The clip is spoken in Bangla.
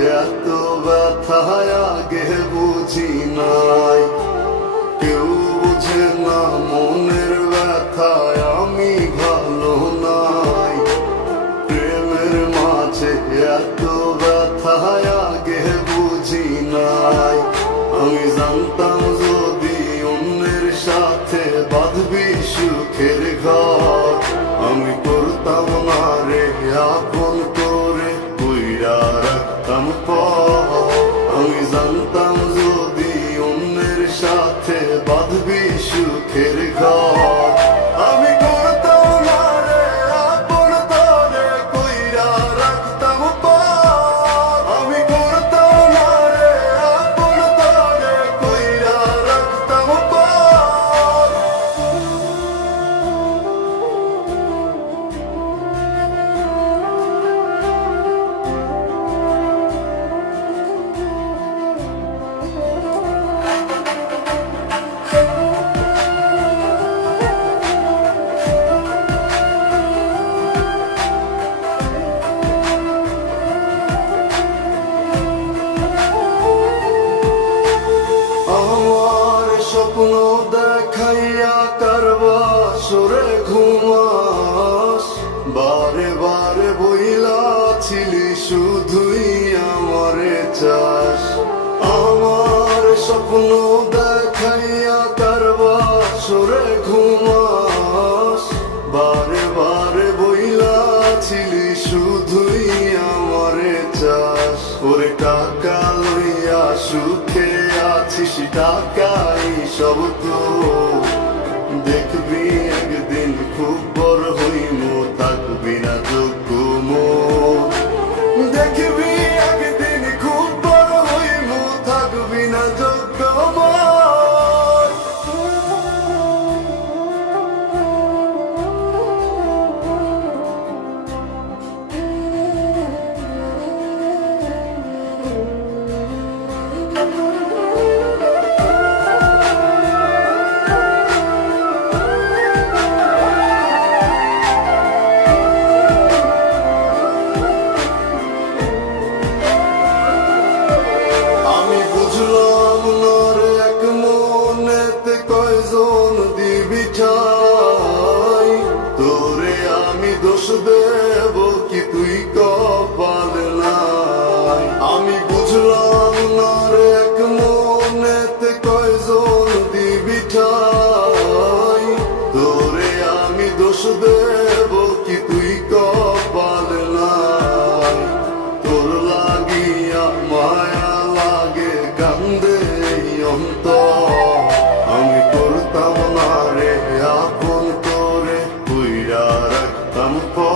এত ব্যথায় আগে বুঝি নাই। কেউ বুঝে না মনের ব্যথায় আমি ভালো নাই। প্রেমের মাঝে এত ব্যথায় আগে বুঝি নাই। আমি জানতাম যদি অন্যের সাথে বাঁধবি সুখের ঘর, আমি করতাম না রে আপন করে কইরা রাখতাম পর। আমি জানতাম যদি অন্যের সাথে বাঁধবি সুখের ঘর, আমি করতাম না রে আপন করে কইরা রাখতাম পর। আমি করতাম না রে আপন করে কইরা রাখতাম পর। আমার স্বপ্ন দেখাইয়া কারবাসরে ঘুমাস, বারে বারে বইলাছিলি শুধুই আমারে চাস। আমার স্বপ্ন দেখাইয়া কারবাসরে ঘুমাস, বারে বারে বইলাছিলি শুধুই আমারে চাস। ওরে টাকা লইয়া সুখে আছিস, টাকাই সব তো। দেখবি একদিন খুব বড় হইমু, থাকবি না যোগ্য মোর। দেখবি একদিন খুব বড় হইমু, থাকবি না যোগ্য মোর। আমি বুঝলাম না রে এক মনেতে কয়জন দিবি ঠাই। তোরে আমি দোষ দেব কি তুই কপাল নাই। আমি বুঝলাম না রে এক মনেতে কয়জন দিবি ঠাই। তোরে আমি দোষ দেব কি তুই কপাল নাই। তোর লাগিয়া মায়া লাগে কান্দে অন্তর, আমি করতাম না রে আপন করে কইরা রাখতাম পর।